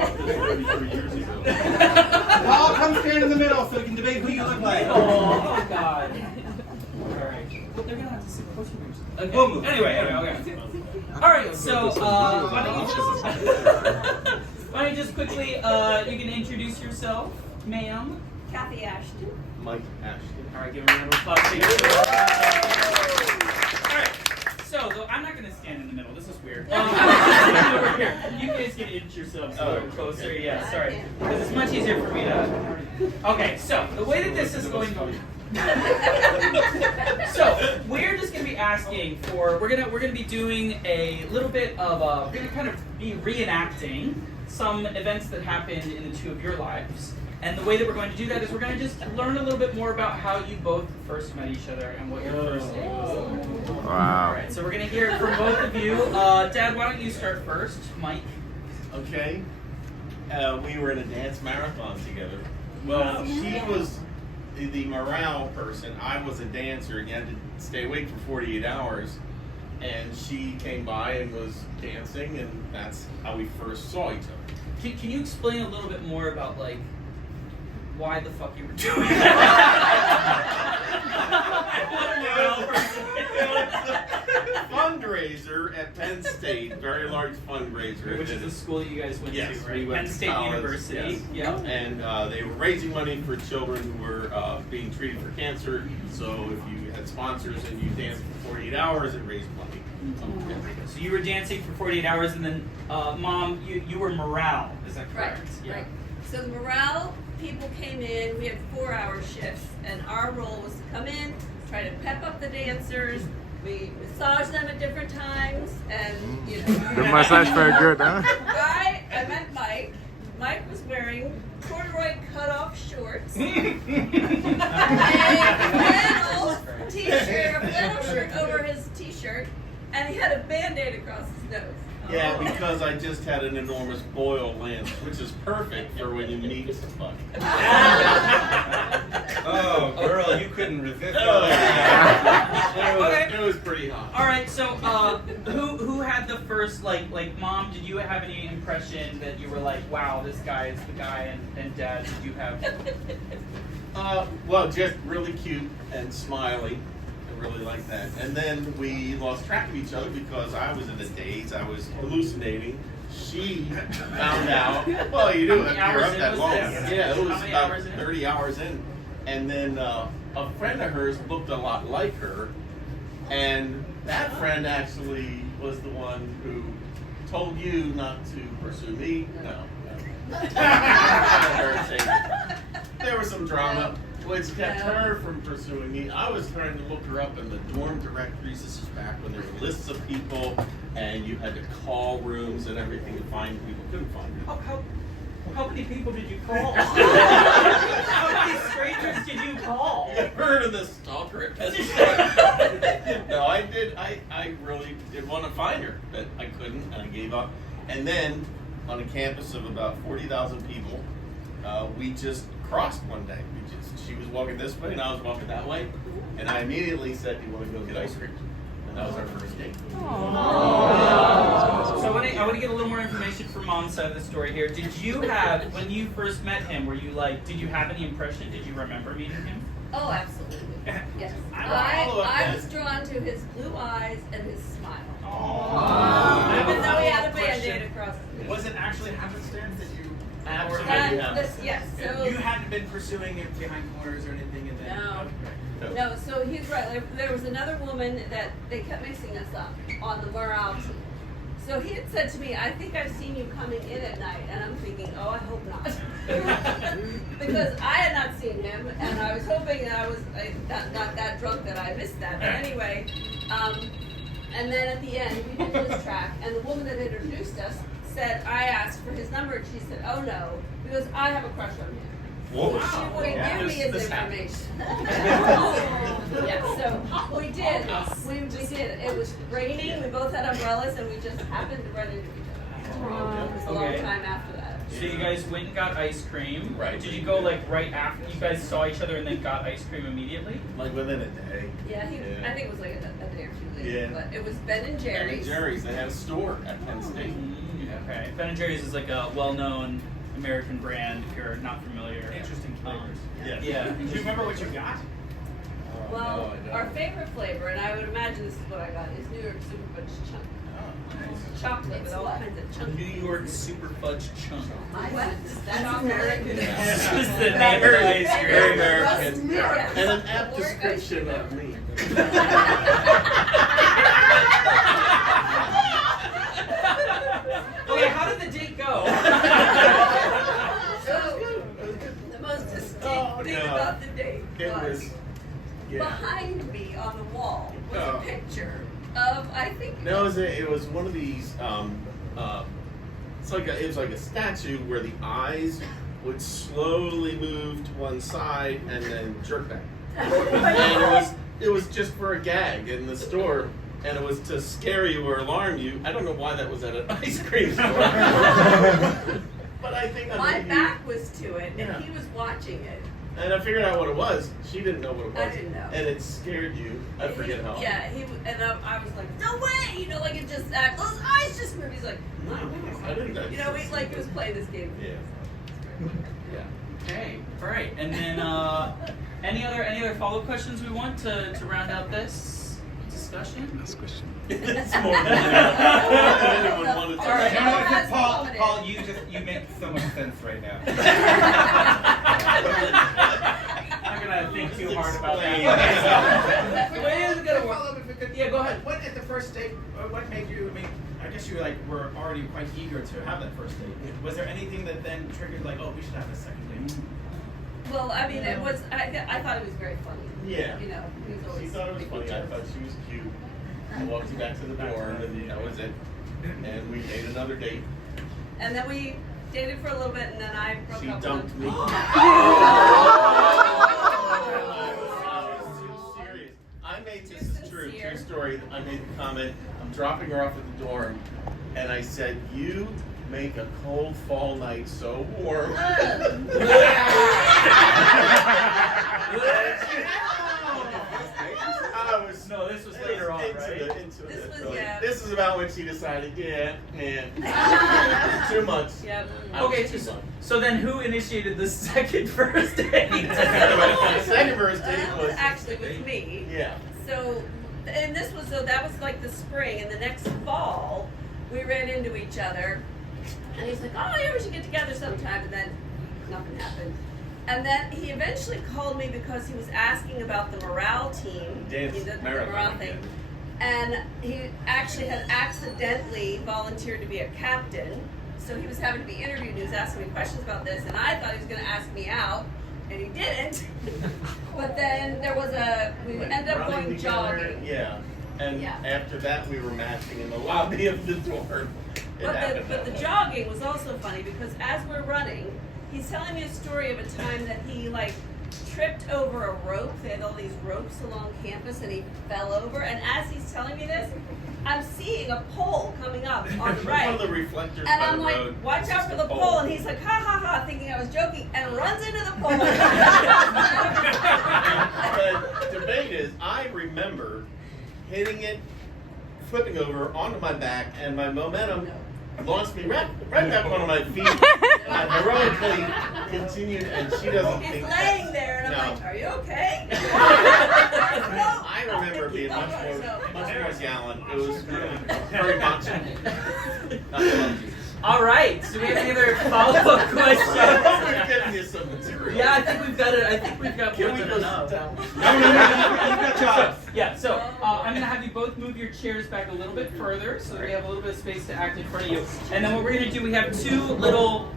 thought this already 3 years ago. Paul, come stand in the middle so we can debate who you look like. Oh, God. Alright. Well, they're gonna have to see the question first. Okay. We'll move. Anyway, okay. Alright, so, why don't you just quickly, you can introduce yourself, ma'am. Kathy Ashton. Mike Ashton. Alright, give her a round of applause. Alright, so, though, I'm not gonna stand in the middle, this is weird. Over here. You guys can inch yourselves a little closer, yeah, sorry. Because it's much easier for me to... Okay, so, the way that this is going to... So we're just gonna be asking for we're gonna be doing a little bit of we're gonna kind of be reenacting some events that happened in the two of your lives. And the way that we're going to do that is we're going to just learn a little bit more about how you both first met each other and what your first date was. Wow. All right, so we're going to hear it from both of you. Dad, why don't you start first? Mike. Okay. We were in a dance marathon together. Well, she was the morale person. I was a dancer, and you had to stay awake for 48 hours. And she came by and was dancing, and that's how we first saw each other. Can you explain a little bit more about, like, why the fuck you were doing that? Fundraiser at Penn State, very large fundraiser. Which is the school that you guys went Yes, to, right? we went Penn to State college, University. yes. Yeah. And they were raising money for children who were being treated for cancer. So if you had sponsors and you danced for 48 hours, it raised money. So you were dancing for 48 hours, and then, Mom, you were morale. Is that correct? Right, Yeah. right. So the morale people came in, we had 4-hour shifts, and our role was to come in, try to pep up the dancers, we massage them at different times, and, you know. The massage felt good, huh? I met Mike. Mike was wearing corduroy cut-off shorts, a flannel t-shirt, a flannel shirt over his t-shirt, and he had a Band-Aid across his nose. Yeah, because I just had an enormous boil land, which is perfect for when you meet somebody. Oh, girl, you couldn't resist. Oh, Okay. It was pretty hot. All right. So, who had the first like Mom? Did you have any impression that you were like, wow, this guy is the guy? And Dad, did you have? Well, just really cute and smiley. I really like that. And then we lost track of each other because I was in a daze. I was hallucinating. She found out. Well, you do How many if you're hours up in that was long. this? Yeah, it was How many about hours in? 30 hours in. And then a friend of hers looked a lot like her. And that friend actually was the one who told you not to pursue me. No. There was some drama, which kept her from pursuing me. I was trying to look her up in the dorm directories. This is back when there were lists of people, and you had to call rooms and everything to find people. Couldn't find her. How many people did you call? How many strangers did you call? You heard of this stalker at Penn State? No, I did. I really did want to find her, but I couldn't, and I gave up. And then, on a campus of about 40,000 people, we just crossed one day. She was walking this way, and I was walking that way, and I immediately said, "Do you want to go get ice cream?" And that was our first date. So I want to get a little more information from Mom's side of the story here. Did you have, when you first met him, were you like, did you have any impression? Did you remember meeting him? Oh, absolutely. Yes. follow up I then. was drawn to his blue eyes and his smile. Aww. Even though he had a Band-Aid across his nose. Was it actually happenstance that you Absolutely. Yes, so. you hadn't been pursuing it behind corners or anything, and then No. No, so he's right. There was another woman that they kept mixing us up on the morale team. So he had said to me, "I think I've seen you coming in at night," and I'm thinking, "Oh, I hope not," because I had not seen him, and I was hoping that I was not that drunk that I missed that. But anyway, and then at the end we did his track, and the woman that introduced us said, I asked for his number, and she said, "Oh no, because I have a crush on him." Whoa. So she wouldn't give me his information. Yeah, so we did. We did. It was raining. We both had umbrellas, and we just happened to run into each other. It was a long Okay. time after that. So you guys went and got ice cream. Right. Did you go like right after you guys saw each other and then got ice cream immediately? Like within a day. Yeah, Yeah. I think it was like a day or two later. Yeah. But it was Ben and Ben Jerry's. and Jerry's. They had a store at Penn State. Mm. Yeah. Okay. Ben and Jerry's is like a well-known American brand. If you're not familiar. Interesting flavors. Yes. Yeah. Do you remember what you got? Well, No, I don't. our favorite flavor, and I would imagine this is what I got, is New York Super Fudge Chunk. Chocolate with all kinds of chunks. New York Super Fudge Chunk. What? That's American. This is the neighbor ice cream. Very American. Yeah. And an apt description of me. Okay, how did the date go? So, the most distinct Oh, thing no. about the date It was was, yeah. behind me on the wall was Oh. a picture of, I think, No, it was one of these. It was like a statue where the eyes would slowly move to one side and then jerk back. And it was just for a gag in the store, and it was to scare you or alarm you. I don't know why that was at an ice cream store. But I think I my maybe- back was to it, and Yeah. he was watching it. And I figured out what it was. She didn't know what it was. I didn't know. And it scared you. I forget how. Yeah, and I was like, no way! You know, like it just, those eyes just moved. He's like, No, I didn't know. you know, he like he was playing this game. Yeah. Yeah. Okay, all right. And then any other follow-up questions we want to round out this discussion? It's more than anyone wanted to All right. You know what, That's Paul, vomited. Paul, you make so much sense right now. I'm gonna think too hard about Explain. that. The way is gonna Follow work. up if we could. Yeah, go ahead. What at the first date? What made you? I mean, I guess you were already quite eager to have that first date. Was there anything that then triggered like, oh, we should have a second date? Well, I mean, it was. I thought it was very funny. Yeah. You know, he was always. She thought it was funny. I thought she was cute. I walked you back to the dorm, and that was it. And we made another date. And then we dated for a little bit, and then I broke She up dumped with me. him. I was too serious. I made this is true story. I made the comment. I'm dropping her off at the dorm, and I said, "You make a cold fall night so warm." I was No, this was later on, into right? This was, really. yeah. This is about when she decided, yeah, man, too much. Yep. I was Okay, too so, much. so then who initiated the second first date? The second first Well, date that was was actually with me. yeah. So, and this was that was like the spring, and the next fall we ran into each other, and he's like, "Oh yeah, we should get together sometime," and then nothing happened. And then he eventually called me because he was asking about the morale team, Dance the marathon, morale thing, and he actually had accidentally volunteered to be a captain. So he was having to be interviewed, and he was asking me questions about this, and I thought he was going to ask me out, and he didn't. But then we ended up Running going together, jogging. Yeah. And Yeah. after that, we were matching in the lobby of the dorm. It happened But the that way. jogging was also funny because as we're running, he's telling me a story of a time that he like tripped over a rope. They had all these ropes along campus, and he fell over. And as he's telling me this, I'm seeing a pole coming up on the One of right. the reflectors And by I'm the like, road. watch It's out just for a the pole. And he's like, ha ha ha, thinking I was joking, and runs into the pole. The debate is, I remember hitting it, flipping over onto my back, and my momentum launched me right back onto my feet. I heroically continued, and she doesn't He's think laying there, and I'm No. like, are you okay? I remember being much more gallant. It was really very macho. I love you. All right. So we have any other follow-up questions? We're getting you some material. Yeah, I think we've got it. I think we've got Can more we than go enough. sit down? You've got jobs. Yeah, so I'm gonna have you both move your chairs back a little bit further so that we have a little bit of space to act in front of you. And then what we're gonna do, we have two little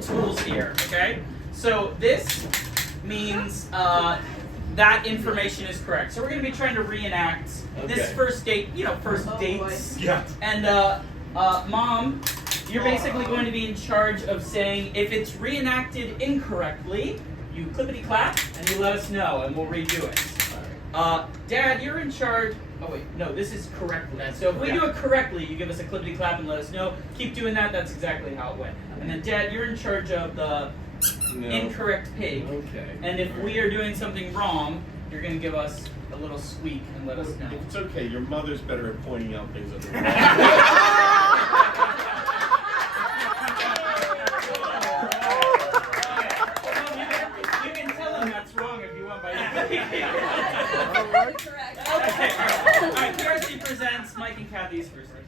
tools here. Okay, so this means that information is correct. So we're gonna be trying to reenact this Okay. first date. You know, first Oh, dates. Yeah. And Mom, you're basically going to be in charge of saying if it's reenacted incorrectly, you clippity clap and you let us know and we'll redo it. Dad, you're in charge. Oh wait, no, this is correctly. So if we do it correctly, you give us a clippity clap and let us know. Keep doing that. That's exactly how it went. And then Dad, you're in charge of the No. incorrect pig. Okay. And if we are doing something wrong, you're going to give us a little squeak and let us know. It's okay. Your mother's better at pointing out things that are Okay, all right. PRC presents Mike and Kathy's first date.